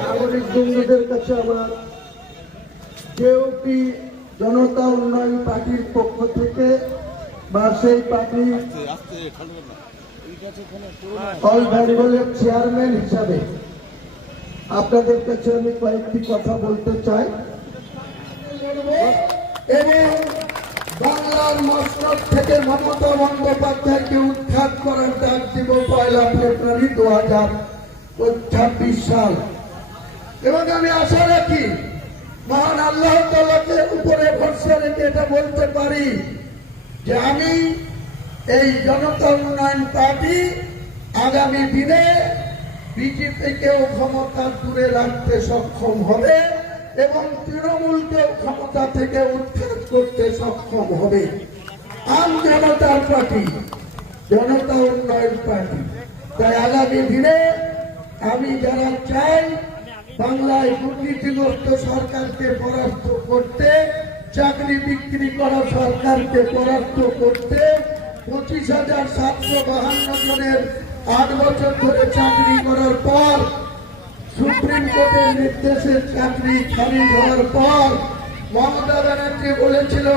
নাগরিক বন্ধুদের কাছে আমার জেওপি জনতা উন্নয়ন পার্টির পক্ষ থেকে চেয়ারম্যান হিসাবে আপনাদের কাছে আমি কয়েকটি কথা বলতে চাই। এবং বাংলার মসনদ থেকে মমতা বন্দ্যোপাধ্যায়কে উৎখাত করার ডাক দিব পয়লা ফেব্রুয়ারি দু হাজার ছাব্বিশ সাল। এবং আমি আশা রাখি, মহান আল্লাহ তালাকে উপরে ভরসা রেখে এটা বলতে পারি। যে আমি এই জনতা উন্নয়ন পার্টি আগামী দিনে বিজেপিকেও ক্ষমতা দূরে রাখতে সক্ষম হবে এবং তৃণমূলকেও ক্ষমতা থেকে উৎখাত করতে সক্ষম হবে। আম জনতার পার্টি, জনতা উন্নয়ন পার্টি। তাই আগামী দিনে আমি যারা চাই, বাংলায় দুর্নীতিগ্রস্ত সরকারকে পরাস্ত করতে চাকরি বিক্রি করা সরকারকে পরাস্ত করতে পঁচিশ হাজার সাতশো বাহান্ন জনের আট বছর ধরে চাকরি করার পর সুপ্রিম কোর্টের নির্দেশে চাকরি খারিজ হওয়ার পর মমতা ব্যানার্জি বলেছিল,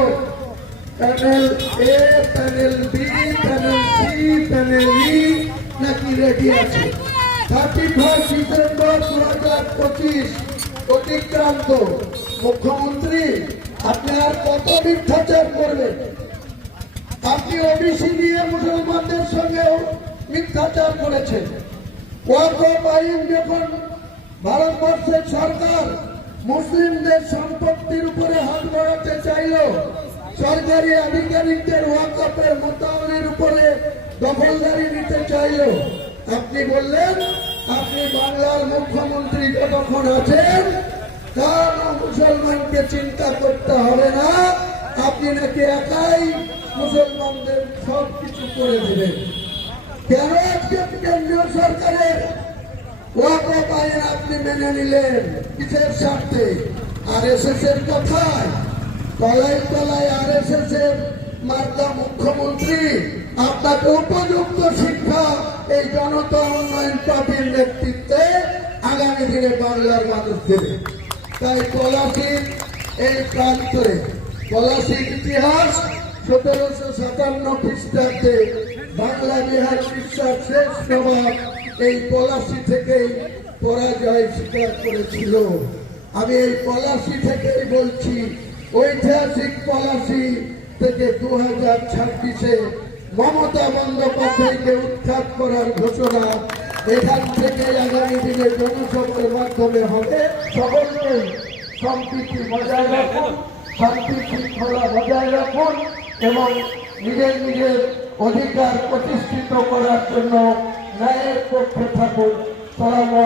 panel A, panel B, panel C, panel E নাকি রেডি আছে? থার্টি ফার্স্ট ডিসেম্বর দু হাজার পঁচিশ অতিক্রান্ত মুখ্যমন্ত্রী আপনি আর কত মিথ্যাচার করবেন? আপনি ওবিসি নিয়ে মুসলমানদের সঙ্গেও মিথ্যাচার করেছেন। ওয়াকফ আইন যখন ভারতবর্ষের সরকার মুসলিমদের সম্পত্তির উপরে হাত বাড়াতে চাইল, সরকারি আধিকারিকদের ওয়াকফের মোতাবলির উপরে দখলদারি নিতে চাইল। আপনি বললেন, আপনি বাংলার মুখ্যমন্ত্রী যতক্ষণ আছেন কারণ মুসলমানকে চিন্তা করতে হবে না। আপনি নাকি একাই মুসলমানদের সব কিছু করে দেবেন। কেন আজকে কেন্দ্রীয় সরকারের ওয়াকফ আপনি মেনে নিলেন? কিসের স্বার্থে? আর এস এস এর কথায়। তলায় তলায় আর এস এস এর মার্কা মুখ্যমন্ত্রী, আপনাকে উপযুক্ত শিক্ষা এই জনতা উন্নয়ন পার্টির নেতৃত্বে আগামী দিনে বাংলার মানুষ দেবে। তাই পলাশির এই প্রান্তে পলাশির ইতিহাস সতেরোশো সাতান্ন খ্রিস্টাব্দে বাংলা বিহার বিশ্বাস শেষ নবাব এই পলাশি থেকেই পরাজয় স্বীকার করেছিল। আমি এই পলাশি থেকেই বলছি, ঐতিহাসিক পলাশি থেকে দু হাজার ছাব্বিশে মমতা বন্দ্যোপাধ্যায়কে উৎখাত করার ঘোষণা এখান থেকে আগামী দিনে জনসভার মাধ্যমে হবে। সকলকে সম্প্রীতি বজায় রাখুন, শান্তি শৃঙ্খলা বজায় রাখুন এবং নিজের নিজের অধিকার প্রতিষ্ঠিত করার জন্য ন্যায়ের পক্ষে থাকুন। সালামু